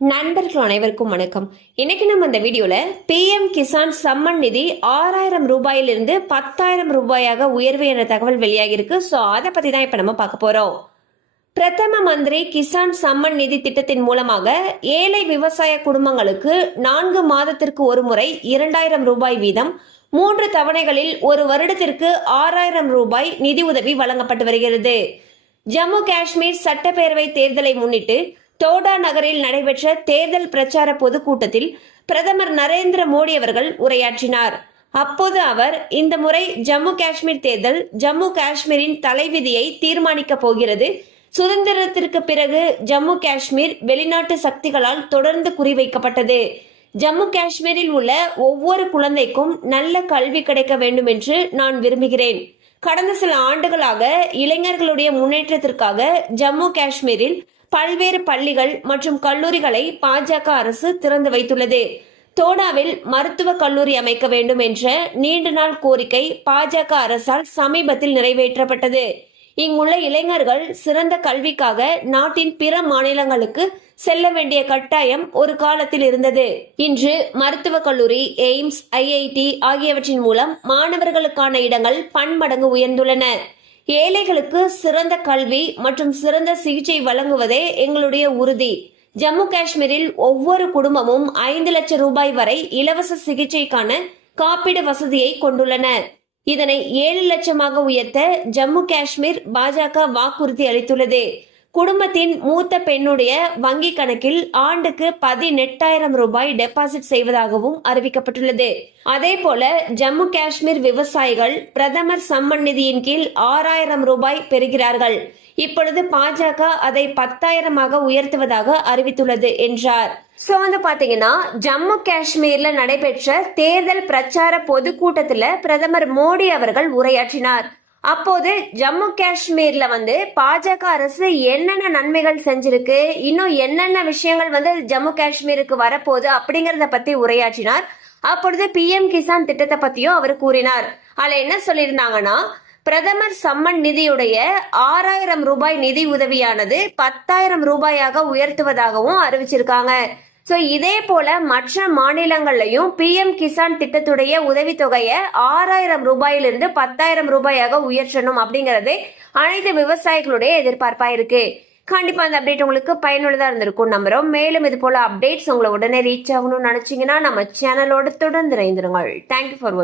நண்பர்கள் அனைவருக்கும் வணக்கம். இன்னைக்கு நம்ம இந்த வீடியோல பிஎம் கிசான் சம்மன் நிதி ஆறாயிரம் ரூபாயிலிருந்து பத்தாயிரம் ரூபாயாக உயர்வு என்ற தகவல் வெளியாகி இருக்கு ஸோ அதை பத்தி தான் இப்ப நம்ம பார்க்க போறோம். பிரதம மந்திரி கிசான் சம்மன் நிதி திட்டத்தின் மூலமாக ஏழை விவசாய குடும்பங்களுக்கு நான்கு மாதத்திற்கு ஒரு முறை இரண்டாயிரம் ரூபாய் வீதம் மூன்று தவணைகளில் ஒரு வருடத்திற்கு ஆறாயிரம் ரூபாய் நிதி உதவி வழங்கப்பட்டு வருகிறது. ஜம்மு காஷ்மீர் சட்டப்பேரவை தேர்தலை முன்னிட்டு தோடா நகரில் நடைபெற்ற தேர்தல் பிரச்சார பொதுக்கூட்டத்தில் பிரதமர் நரேந்திர மோடி அவர்கள் உரையாற்றினார். அப்போது அவர் இந்த முறை ஜம்மு காஷ்மீர் தேர்தல் ஜம்மு காஷ்மீரின் தலைவிதியை தீர்மானிக்கப் போகிறது. சுதந்திரத்திற்கு பிறகு ஜம்மு காஷ்மீர் வெளிநாட்டு சக்திகளால் தொடர்ந்து குறிவைக்கப்பட்டது. ஜம்மு காஷ்மீரில் உள்ள ஒவ்வொரு குழந்தைக்கும் நல்ல கல்வி கிடைக்க வேண்டும் என்று நான் விரும்புகிறேன். கடந்த சில ஆண்டுகளாக இளைஞர்களுடைய முன்னேற்றத்திற்காக ஜம்மு காஷ்மீரில் பல்வேறு பள்ளிகள் மற்றும் கல்லூரிகளை பாஜக அரசு திறந்து வைத்துள்ளது. தோடாவில் மருத்துவக் கல்லூரி அமைக்க வேண்டும் என்ற நீண்ட நாள் கோரிக்கை பாஜக அரசால் சமீபத்தில் நிறைவேற்றப்பட்டது. இங்குள்ள இளைஞர்கள் சிறந்த கல்விக்காக நாட்டின் பிற மாநிலங்களுக்கு செல்ல வேண்டிய கட்டாயம் ஒரு காலத்தில் இருந்தது. இன்று மருத்துவக் கல்லூரி எய்ம்ஸ் ஐஐடி ஆகியவற்றின் மூலம் மாணவர்களுக்கான இடங்கள் பன்மடங்கு உயர்ந்துள்ளன. ஏழைகளுக்கு சிறந்த கல்வி மற்றும் சிறந்த சிகிச்சை வழங்குவதே எங்களுடைய உறுதி. ஜம்மு காஷ்மீரில் ஒவ்வொரு குடும்பமும் ஐந்து லட்சம் ரூபாய் வரை இலவச சிகிச்சைக்கான காப்பீடு வசதியை கொண்டுள்ளன இதனை ஏழு லட்சமாக உயர்த்த ஜம்மு காஷ்மீர் பாஜக வாக்குறுதி அளித்துள்ளது. குடும்பத்தின் மூத்த பெண்ணுடைய வங்கி கணக்கில் ஆண்டுக்கு பதினெட்டாயிரம் ரூபாய் டெபாசிட் செய்வதாகவும் அறிவிக்கப்பட்டுள்ளது. அதே போல ஜம்மு காஷ்மீர் விவசாயிகள் பிரதமர் சம்மன் நிதியின் கீழ் ஆறாயிரம் ரூபாய் பெறுகிறார்கள். இப்பொழுது பாஜக அதை பத்தாயிரமாக உயர்த்துவதாக அறிவித்துள்ளது என்றார். சோ வந்து பாத்தீங்கன்னா ஜம்மு காஷ்மீர்ல நடைபெற்ற தேர்தல் பிரச்சார பொதுக்கூட்டத்துல பிரதமர் மோடி அவர்கள் உரையாற்றினார். அப்போது ஜம்மு காஷ்மீர்ல வந்து பாஜக அரசு என்னென்ன நன்மைகள் செஞ்சிருக்கு? இன்னும் என்னென்ன விஷயங்கள் வந்து ஜம்மு காஷ்மீருக்கு வரப்போகுது அப்படிங்கறத பத்தி உரையாற்றினார். அப்பொழுது பிஎம் கிசான் திட்டத்தை பத்தியும் அவர் கூறினார். அதுல என்ன சொல்லியிருந்தாங்கன்னா பிரதமர் சம்மன் நிதியுடைய ஆறாயிரம் ரூபாய் நிதி உதவியானது பத்தாயிரம் ரூபாயாக உயர்த்துவதாகவும் அறிவிச்சிருக்காங்க. ஸோ இதே போல மற்ற மாநிலங்கள்லையும் பிஎம் கிசான் திட்டத்துடைய உதவித்தொகையை ஆறாயிரம் ரூபாயிலிருந்து பத்தாயிரம் ரூபாயாக உயர்த்தணும் அப்படிங்கறது அனைத்து விவசாயிகளுடைய எதிர்பார்ப்பா இருக்கு. கண்டிப்பா அந்த அப்டேட் உங்களுக்கு பயனுள்ளதா இருந்திருக்கும் நம்புறோம். மேலும் இது போல அப்டேட்ஸ் உங்களை உடனே ரீச் ஆகணும்னு நினைச்சீங்கன்னா நம்ம சேனலோட தொடர்ந்து இணைந்திருங்கள். தேங்க்யூ ஃபார் வாட்சிங்